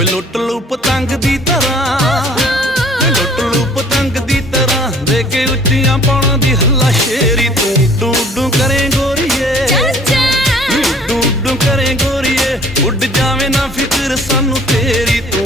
ਓਏ ਲੁੱਟ ਲੂ ਪਤੰਗ ਦੀ ਤਰ੍ਹਾਂ। ਓਏ ਲੁੱਟ ਲੂ ਪਤੰਗ ਦੀ ਤਰ੍ਹਾਂ। ਦੇ ਕੇ ਉੱਚੀਆਂ ਪਾਉਣਾ ਦੀ ਹੱਲਾ ਸ਼ੇਰੀ। ਤੂੰ ਡੂ ਡੂ ਕਰੇ ਗੋਰੀਏ। ਚਾਚਾ। ਡੂ ਡੂ ਕਰੇ ਗੋਰੀਏ। ਉੱਡ ਜਾਵੇ ਨਾ ਫਿਕਰ ਸਾਨੂੰ ਤੇਰੀ। ਤੂੰ